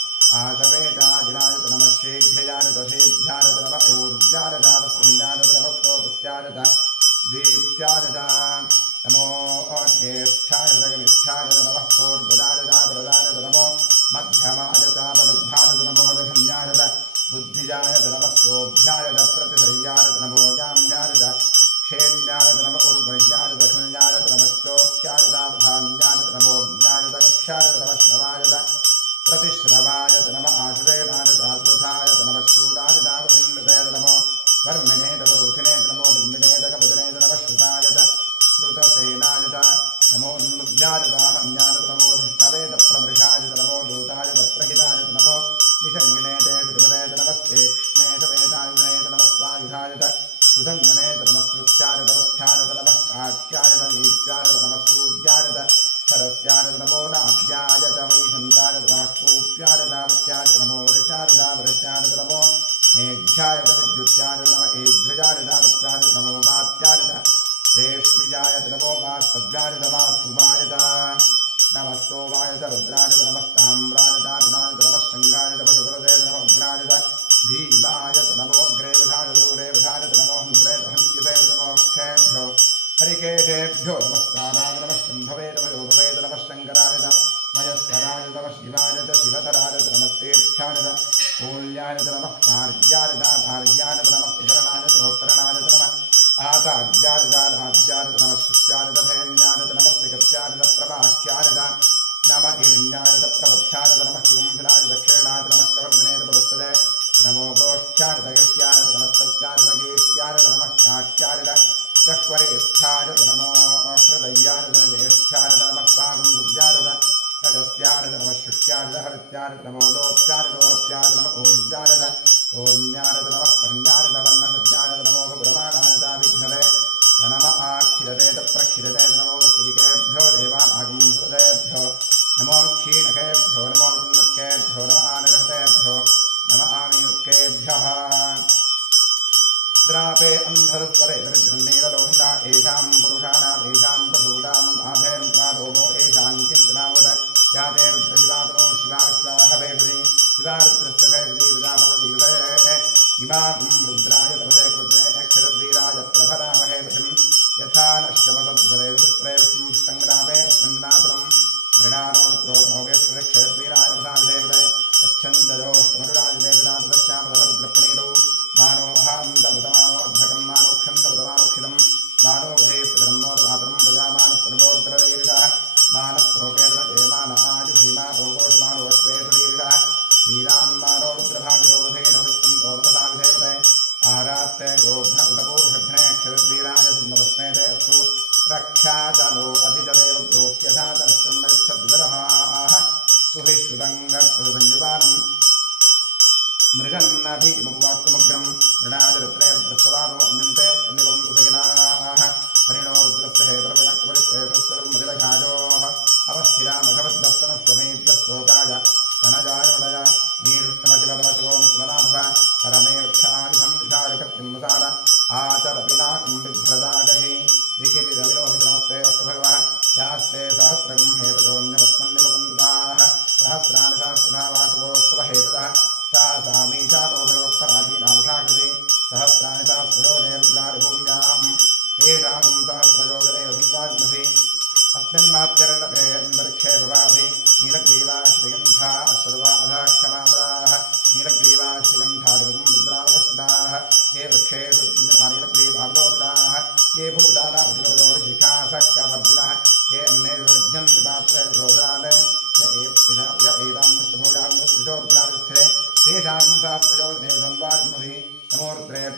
आशवे चाजिनाय च नमः शीघ्रयाय च शीघ्राय च नमः ऊर्जाय च वसुन्याय च नमः सोपस्याय च दीप्याय च नमो ज्येष्ठाय च गनिष्ठाय च नमः पूर्वजाय च प्रदाय च नमो मध्यमाय च परुद्धाय च नमो दशन्याय च बुद्धिजाय च नमः सोभ्याय च प्रतिशय्याय च नमो जाम्याय च क्षेम्याय च नमः उर्वज्याय च खल्याय च नमः श्लोक्याय च धान्याय च नमो ज्ञाय च कक्ष्याय च नमः श्रवाय च प्रतिश्रवाय च नमः आश्रयणाय च आश्रुताय च नमः शूराय च वसिन्धते च नमो वर्मिणे च वरूथिने च नमो बिम्बिने च कवचने च नमः श्रुताय च श्रुतसेनाय च नमो उन्मुद्याय च हन्याय च नमो धिष्ठवे च प्रमृषाय च नमो दूताय च प्रहिताय च नमो निषङ्गिणे च विद्मने च नमस्तेक्ष्णे च वेदायुधने च नमः स्वायुधाय च सुधन्वने च नमः श्रुत्याय च वत्थ्याय च नमः काट्याय च नीत्याय च नमः सूर्याय च सरस्याय च नमो नाभ्याय च वैशन्ताय च नमः कूप्याय च नावत्याय च नमो वृषाय च वृष्याय च नमो मेघ्याय च विद्युत्याय च नमः ईध्रजाय च रुद्राय च नमो वात्याय च रेष्मिजाय च नमो वास्तव्याय च नमः स्तुवाय च नमः सोमाय च रुद्राय च नमः ताम्राय च अरुणाय च नमः शृङ्गाय च पशुपतये च नमः उग्राय च भीमाय च नमो अग्रेवधाय च दूरेवधाय च नमो हन्त्रे च हन्युते च नमो अक्षेभ्यो हरिकेशेभ्यो नमस्काराय च नमः शम्भवे च वयोभवे च नमः शङ्कराय च मयस्कराय च नमः शिवाय च शिवतराय च नमस्तेभ्याय च कूल्याय च नमः कार्याय च आर्याय च नमः प्रतरणाय च प्रोत्तरणाय च नमः आताड्याय च आद्याय च नमः शिष्याय च भेन्याय च नमः सिकत्याय च प्रवाह्याय च नमः हिरण्याय च प्रवत्याय च नमः किंभिलाय च दक्षिणाय च नमः कवर्धने च पुरुषदे नमो गोष्ठ्याय च गह्याय च नमः सत्याय च नगेश्याय च नमः काट्याय च गह्वरेष्ठाय च नमो हृदयाय च ज्येष्ठाय च नमः पागुंसुभ्याय च रजस्याय च नमः शुक्याय च हरित्याय च नमो लोप्याय च ओरप्याय च नमः ऊर्जाय च ऊर्म्याय च नमः पर्ण्याय च वर्णसज्जाय च नमो ब्रह्माणाय च विघ्नते च नमः आखिलते च प्रखिलते च नमो किरिकेभ्यो देवानागुंसुदेभ्यो नमो क्षीणकेभ्यो नमो विचिन्नकेभ्यो नमः आनिरहतेभ्यो नमः आमीरुकेभ्यः द्रापे अन्धस्परे दरिद्रनीललोहिता येषां पुरुषाणाम् येषां पशूनाम् आधेर्मादोमो येषां किञ्चनामुद याते रुद्रशिवातनो शिवा विश्वाहवेषुधि शिवा रुद्रस्य भेषुधि विदामवजीवते इमां रुद्राय तपसे कृते अक्षरद्वीराय प्रभरामहे पतिं यथा नश्यमसद्वरे ऋतुत्रयविष्णुं पुष्टङ्ग्रामे अस्मिन्नातुरं मृणानो रुद्रोपनोगे सुरक्षद्वीराय प्रसाविधेवते यच्छन्दयोष्टमरुणाय देवनाथदश्यामदवरुद्रप्रणीतौ मानो अहान्तमुतमानो अध्वकं मानो क्षन्तमुतमानोक्षितं मानो वधेस्तरम्मोदमातरं प्रजामानस्तनवोर्धरदीर्घः मानस्त्रोकेन्द्र जयमान आयुषि मानो घोषमानो अश्वेषुदीर्घः वीरान्मानो रुद्रभाविरोधेन विष्णुं ओर्वसाविधेवते आरात्ते गोघ्न उदपूर्षघ्ने क्षरद्वीराय सुन्दरस्मेते अस्तु रक्षा च नो अधिजदेव गोह्यथा च नश्चन्मयच्छद्विदरहाः सुहिश्रुतं गर्भसंयुगानं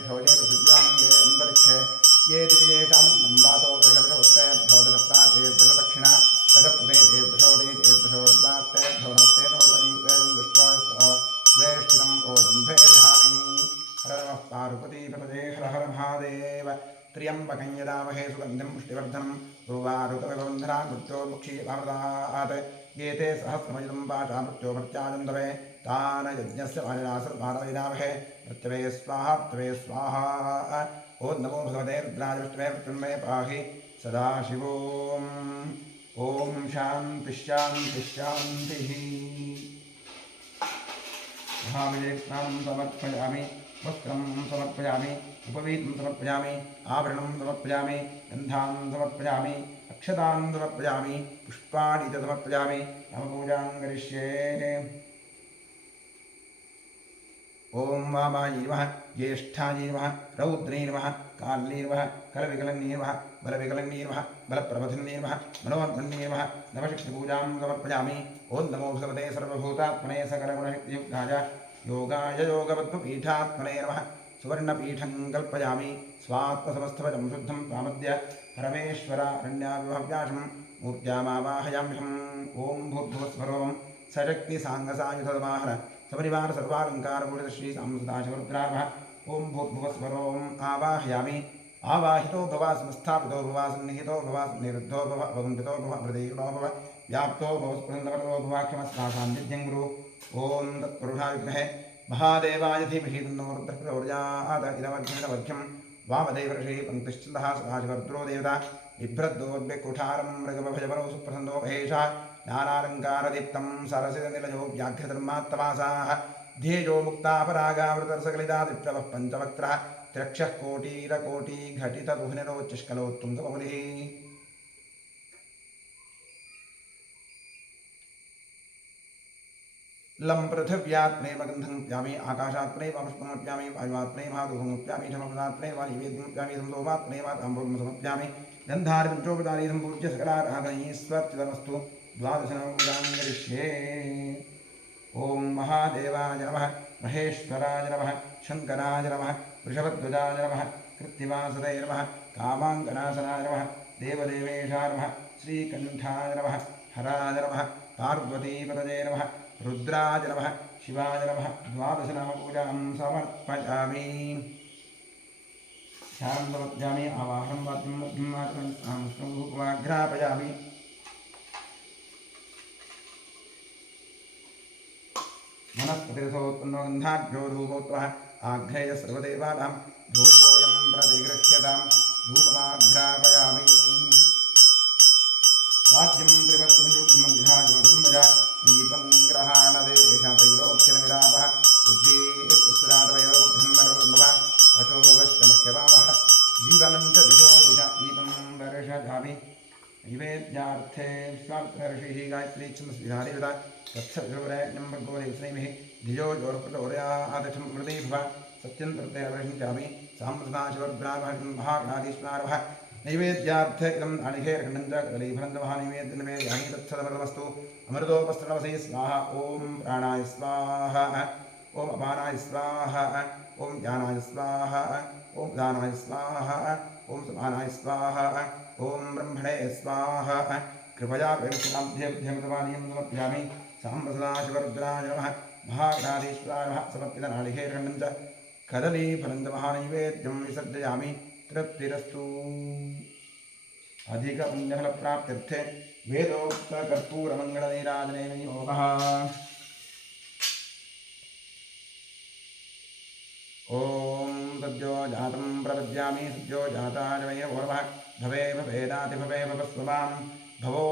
शोचे पृथिव्यां ये अन्तरिक्षे ये दिव्येषामृतं वातो दशविषवस्तेभ्यो दशप्राचेर्दश दक्षिणा दशप्रदेशेर्दशो देशेर्दशोद्वास्तेभ्यो नमस्ते नोर्वयं दुष्टोस्तव द्वेष्टितम् ओजम्भेर्धामि हर नमः पार्वतीपतये हर हर महादेव त्र्यम्बकं यदामहे सुगन्धिं पुष्टिवर्धनं उर्वारुकविबन्धनान् मृत्योर्मुक्षीयमामृतात् ये ते सहस्रमयुतं पाशा मृत्योमर्त्याजन्तवे तान् यज्ञस्य मानिनासर्वाणवैनामहे मृत्यवे स्वाहा मृत्यवे स्वाहा ॐ नमो भगवते रुद्राय विष्णवे मृत्युन्मे पाहि सदाशिवोम् ॐ शान्तिः शान्तिः शान्तिः महाविजेक्ष्णां समर्पयामि वस्त्रं समर्पयामि उपवीतं समर्पयामि आभरणं समर्पयामि गन्धां समर्पयामि अक्षतां समर्पयामि पुष्पाणि च समर्पयामि नामपूजां करिष्ये ॐ वामायै नमः ज्येष्ठायै नमः रौद्रै नमः काल्यै नमः कलविकलन्यै नमः बलविकलन्यै नमः बलप्रबधिन्यै नमः मनोन्मन्यै नमः नवशक्तिपूजां समर्पयामि ॐ नमो भगवते सर्वभूतात्मने सकलगुणशक्तियुक्ताय योगाय योगपद्मपीठात्मने नमः सुवर्णपीठं कल्पयामि स्वात्मसमस्तवचं शुद्धं प्रामद्य परमेश्वरारण्याविभव्याशं मूर्त्यामावाहयाम्यहम् ॐ भूर्भुवस्वरों सशक्तिसाङ्गसायुधमाहर सपरिवार सर्वालङ्कारपूरित श्री सांसदाशिवरुद्रावः ॐ भूर्भुवस्वरों आवाहयामि आवाहितो भव संस्थापितो भव सन्निहितो भव निरुद्धो भव अवगुण्ठितो भव प्रदीर्णो भव व्याप्तो भव स्फुरन्दवतो भव क्षमस्वासान्निध्यं गुरु ॐ तत्पुरुषाय विद्महे महादेवाय धीमहि तन्नो रुद्रः प्रचोदयात् इदमर्घ्यं वामदेवर्षिः पङ्क्तिश्चन्दः सदाशिवरुद्रो देवता बिभ्रद्दोद्भिक्कुठारं मृगभजवरो सुप्रसन्नो महेशः ज्ञानालङ्कारदीप्तं सरसिजनिलयो व्याघ्रधर्मात्तवासाः ध्येयो मुक्तापरागावृतरसकलिदादिप्लवः पञ्चवक्त्रः त्र्यक्षः कोटिरकोटिघटितरुहिनिरोच्चिष्कलोत्तुङ्गमौलिः लं पृथिव्यात्मनेव गन्धं प्यामि आकाशात्मनेव पुष्पमप्यामि वायुवात्मनेव धूमप्यामि धमपदात्मनेव नैवेद्यमप्यामि संसोमात्मनेव ताम्बूलं समप्यामि गन्धारिपञ्चोपचारी सम्पूज्य सकलाराधनैस्वर्चितमस्तु द्वादशनामपूजां करिष्ये ॐ महादेवाय नमः महेश्वराय नमः शङ्कराय नमः वृषभध्वजाय नमः कृत्तिवासते नमः कामाङ्गनाशनाय नमः देवदेवेशाय नमः श्रीकण्ठाय नमः हराय नमः पार्वतीपतये नमः रुद्राय नमः शिवाय नमः द्वादशनामपूजां समर्पयामि ध्यानं समर्पयामि आवाहनं वाद्यमाघ्रापयामि मनस्पतिरथोत्पन्नो गन्धाढ्यो धूपोत्तमः आघ्रेय सर्वदेवानां धूपोऽयं प्रतिगृह्यतां धूपमाघ्रापयामि वाद्यं त्रिवत्संयुक्तमन्दिराज्योतिर्मजा दीपं ग्रहाणदेशा तैलोक्यनिरापः बुद्धिस्सुजातवैरोग्यन्नरवः पशोगश्चमह्यभावः जीवनं च दिशो दिशा दीपं वर्षजामि नैवेद्यार्थे विश्वार्थर्षिः गायत्री छन्दस्विधादेवता तत्सवितुर्वरेण्यं भर्गो देवस्मैः धियो योरप्रचोदयादठं मृदे भव सत्यं तर्तेन वर्षिञ्चामि साम्प्रदाशिवरुद्रावहं महागणाधीश्वरः नैवेद्यार्थ इदं नारिकेलखण्डं च कदलीफलं च महानैवेद्यनिवेदयामि तत्सदमृतमस्तु अमृतोपस्त्रवसे स्वाहा ॐ प्राणाय स्वाहा ॐ अपानाय स्वाहा ॐ ज्ञानाय स्वाहा ॐ दानाय स्वाहा ॐ समानाय स्वाहा ॐ ब्रह्मणे स्वाहा कृपया प्रेमसुनाभ्यभ्यमृतवाणीं समर्पयामि साम्बसदाशिवरुद्राय नमः महागणाधीश्वराय नमः समर्पितनारिकेलखण्डं च कदलीफलं च महानैवेद्यं विसर्जयामि तृप्तिरस्तु अधिकपुण्यफलप्राप्त्यर्थे वेदोक्तकर्पूरमङ्गलनीराजनेन योगः ॐ सद्यो जातं प्रपद्यामि सद्यो जाताय वै नमो नमः भवे भवेदाति भवे भवस्वमां भवो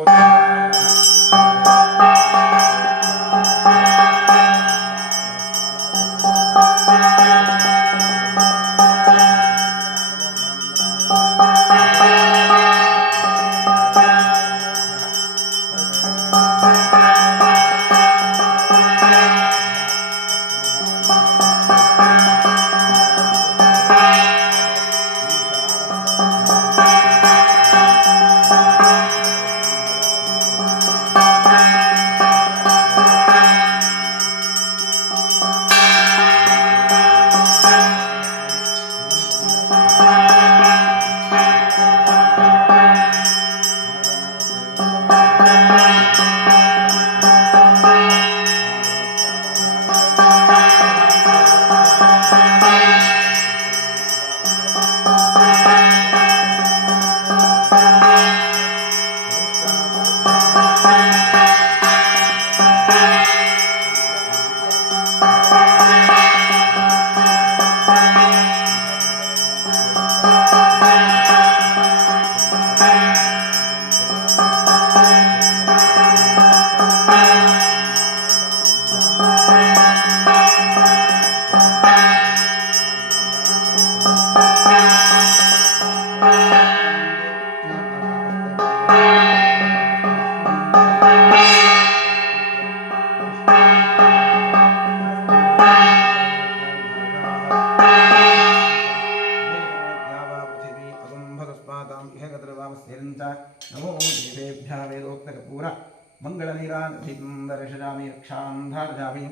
भीतं दर्शयामि रक्षां धारयामि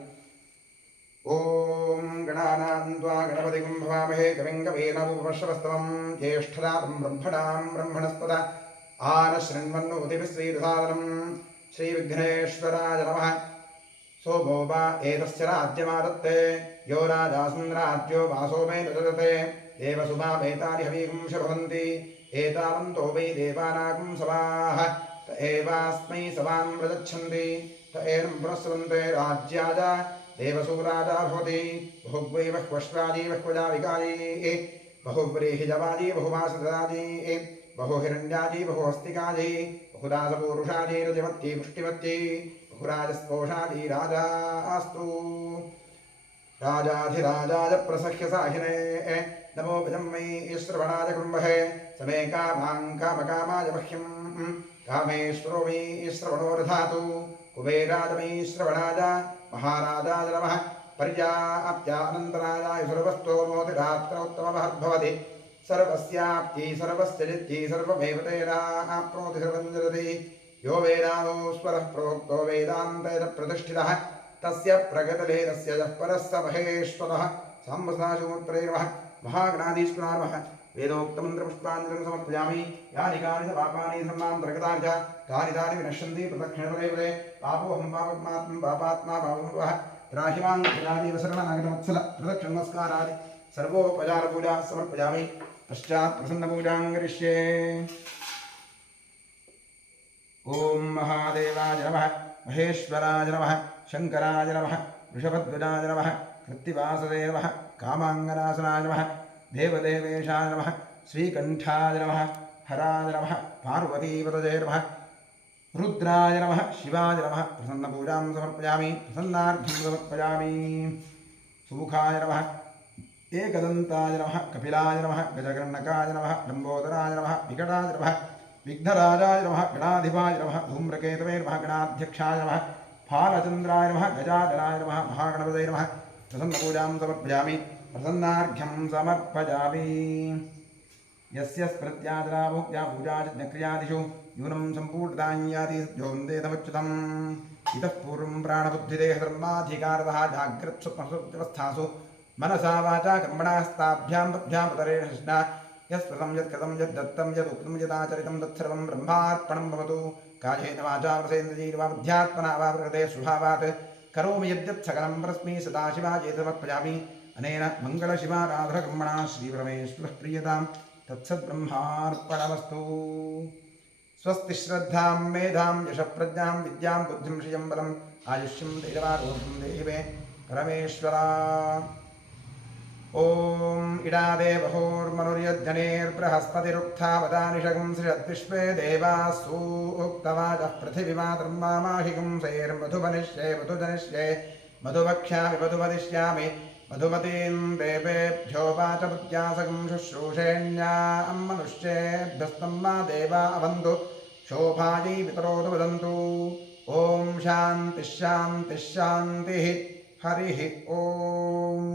ॐ गणानां त्वा गणपतिं भवामहे कविं कवीनामुपमश्रवस्तमं ज्येष्ठराजं ब्रह्मणां ब्रह्मणस्पद आनशृण्वन्नोतिभिश्रीदसादनं श्रीविघ्नेश्वराय नमः सोमो वा एतस्य राज्यमादत्ते यो राजास्मिन् राज्यो वासो मे ददते देवसुमावेतानि हवीगुं शभवन्ति एतावन्तो वै देवानागुं सवाः त एवास्मै सवान् प्रदच्छन्ति त एनं पुनस्सवन्ते राज्याय देवसूराजा भवति बहुग्वै बह्वश्वाजी बह्वजाविकाजी बहुव्रीहिजवाजी बहुमासदाजी बहुहिरण्याजी बहुहस्तिकाजी बहुदासपूरुषाजी रजवत्यै पुष्टिवत्यै बहुराजस्पोषाजी राजास्तु राजाधिराजाय प्रसह्य साहिने नमो विजन्मै श्रवणाय कुर्महे समे कामां कामकामाय मह्यं कामेश्वरो मे श्रवणो दधातु कुबेराय मे श्रवणाय महाराजाय नमः पर्याप्त्यानन्तराय सर्वस्तोमोतिरात्रोत्तममहद्भवति सर्वस्याप्त्यै सर्वस्य जित्यै सर्वमेव तेनाप्नोति सर्वं जगति यो वेदानो स्वरः प्रोक्तो वेदान्तेन प्रतिष्ठितः तस्य प्रगतिलेदस्य यः परः स महेश्वरः साम्बसदाशिवमुत्तरे नमः महागणाधीश्वराय नमः वेदोक्तमन्त्रपुष्पाञ्जलिं समर्पयामि यानि कानि च पापानि धर्मान्तर्गतानि च तानि विनश्यन्ति प्रदक्षिणपदे पापोऽहं पापात्मा पापमुपः त्राहि मां प्रजादेव शरणनागतवत्सल प्रदक्षिणनमस्कारादि सर्वोपचारपूजा समर्पयामि पश्चात् प्रसन्नपूजां करिष्ये ॐ महादेवाय नमः महेश्वराय नमः शङ्कराय नमः वृषभध्वजाय नमः कृत्तिवासदे नमः कामाङ्गनाशनाय नमः देवदेवेशाय नमः श्रीकण्ठाय नमः हराय नमः पार्वतीपतये नमः रुद्राय नमः शिवाय नमः प्रसन्नपूजां समर्पयामि प्रसन्नार्घ्यं समर्पयामि सुमुखाय नमः एकदन्ताय नमः कपिलाय नमः गजकर्णकाय नमः लम्बोदराय नमः विकटाय नमः विघ्नराजाय नमः गणाधिपाय नमः धूम्रकेतवे नमः गणाध्यक्षाय नमः फालचन्द्राय नमः गजाधराय नमः महागणपतये नमः प्रसन्नपूजां समर्पयामि प्रसन्नार्घ्यं समर्पयामि यस्य स्मृत्यादराभोक्त्या पूजाक्रियादिषु न्यूनं सम्पूर्णतां याति सद्योन्देतमच्युतम् इतः पूर्वं प्राणबुद्धिदेहधर्माधिकारतः जाग्रत्स्वप्नसुप्त्यवस्थासु मनसा वाचा कर्मणास्ताभ्यां पद्भ्यां पतरेण कृष्णा यस्कृतं यत्कृतं यद्दत्तं यदुक्तं यदाचरितं तत्सर्वं ब्रह्मार्पणं भवतु कायेन वाचा रसेन्द्रियैर्वा बुद्ध्यात्मना वा प्रकृते स्वभावात् करोमि यद्यत् सकलं परस्मै सदाशिवाय समर्पयामि अनेन मङ्गलशिवाराधनकर्मणा श्रीपरमेश्वरः प्रीयतां तत्सद्ब्रह्मार्पणमस्तु स्वस्ति श्रद्धां मेधां यशप्रज्ञां विद्यां बुद्धिं श्रियं बलम् आयुष्यं धैर्यवारोहं देहि मे परमेश्वरा ॐ इडादेवहोर्मनुर्यज्जनेर्बृहस्पतिरुक्थावदानिषगं श्रीरद्विश्वे देवाः सूक्तवाचः पृथिवीमातर्मामाहिकं सैर्मधुवनिष्ये मधुजनिष्ये मधुवक्ष्यामि मधुवदिष्यामि मधुमतीं देवेभ्यो वाचमुद्यासकं शुश्रूषेण्यां मनुष्येभ्यस्तं मा देवा अवन्तु शोभायै वितरोतु वदन्तु ॐ शान्तिः शान्तिः शान्तिः हरिः ॐ